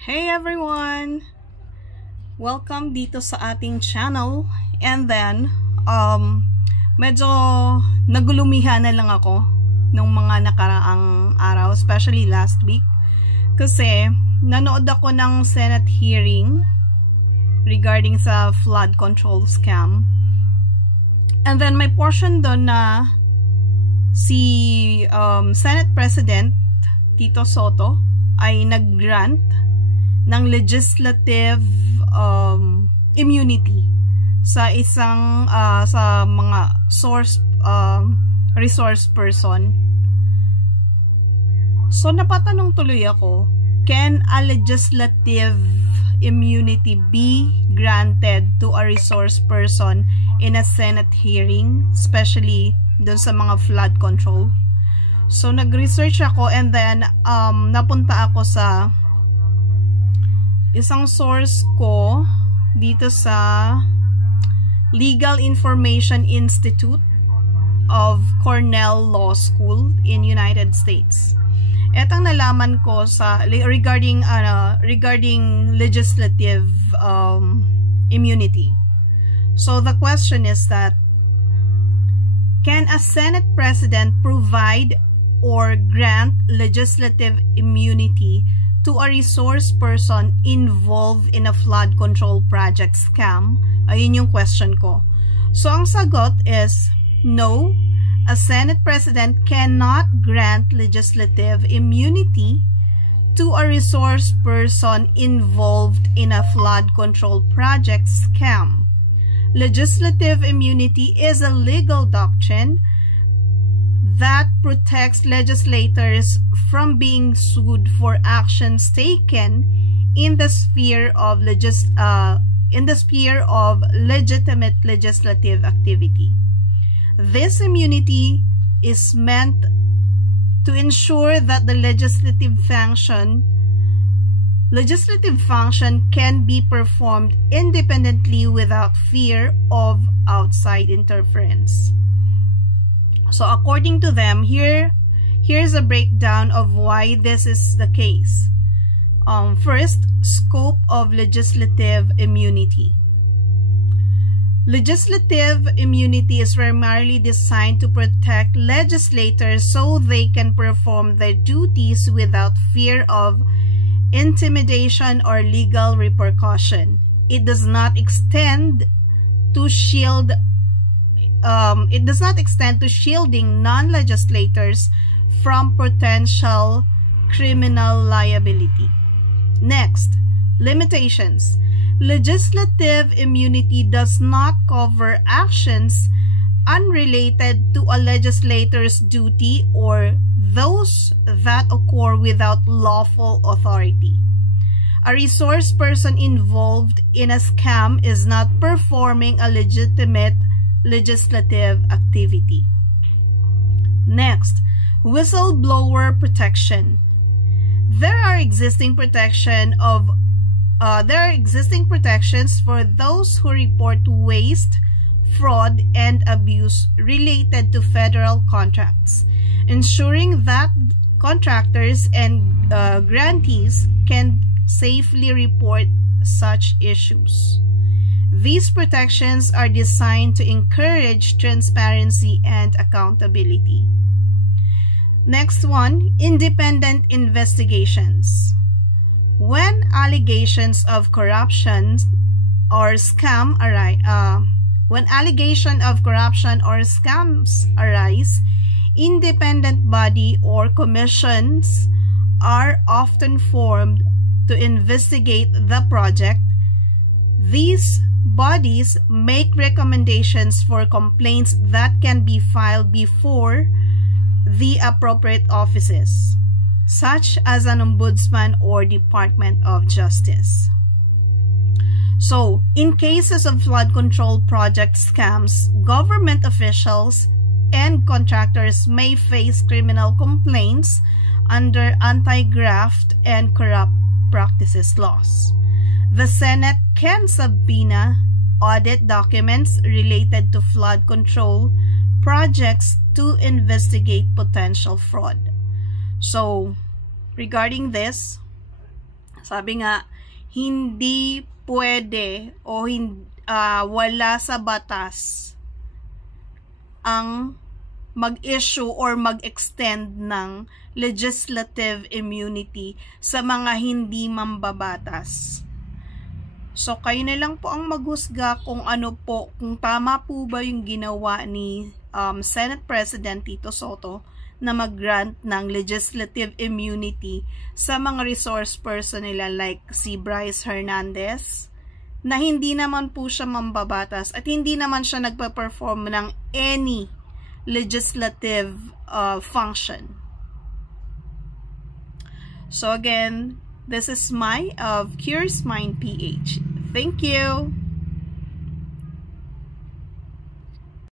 Hey everyone! Welcome dito sa ating channel. And then, medyo nagulumihan na lang ako nung mga nakaraang araw, especially last week. Kasi, nanood ako ng Senate hearing regarding sa flood control scam. And then, may portion doon na si Senate President Tito Soto ay nag-grant ng legislative immunity sa isang sa mga resource person. So napatanong tuloy ako, can a legislative immunity be granted to a resource person in a Senate hearing, especially dun sa mga flood control? So nag-research ako and then napunta ako sa isang source ko dito sa Legal Information Institute of Cornell Law School in United States. Etang nalaman ko sa regarding legislative immunity. So the question is that, can a Senate President provide or grant legislative immunity to a resource person involved in a flood control project scam? Ayun yung question ko. So, ang sagot is, no, a Senate President cannot grant legislative immunity to a resource person involved in a flood control project scam. Legislative immunity is a legal doctrine that protects legislators from being sued for actions taken in the sphere of legitimate legislative activity. This immunity is meant to ensure that the legislative function can be performed independently without fear of outside interference. So according to them, here's a breakdown of why this is the case. First, scope of legislative immunity. Legislative immunity is primarily designed to protect legislators so they can perform their duties without fear of intimidation or legal repercussion. It does not extend to shielding non-legislators from potential criminal liability. Next, limitations. Legislative immunity does not cover actions unrelated to a legislator's duty or those that occur without lawful authority. A resource person involved in a scam is not performing a legitimate legislative activity. Next, whistleblower protection. There are existing protections for those who report waste, fraud, and abuse related to federal contracts, ensuring that contractors and grantees can safely report such issues. These protections are designed to encourage transparency and accountability. Next one, independent investigations. When allegations of corruption or scams arise, independent body or commissions are often formed to investigate the project. These bodies make recommendations for complaints that can be filed before the appropriate offices, such as an ombudsman or Department of Justice. So, in cases of flood control project scams, government officials and contractors may face criminal complaints under anti-graft and corrupt practices laws. The Senate can subpoena audit documents related to flood control projects to investigate potential fraud. So, regarding this, Sabi nga, hindi pwede o wala sa batas ang mag-issue or mag-extend ng legislative immunity sa mga hindi mambabatas. So, kayo na lang po ang maghusga kung kung tama po ba yung ginawa ni Senate President Tito Soto na mag-grant ng legislative immunity sa mga resource person nila like si Bryce Hernandez, na hindi naman po siya mambabatas at hindi naman siya nagpa-perform ng any legislative function. So again, this is Mai of Curious Mind PH. Thank you!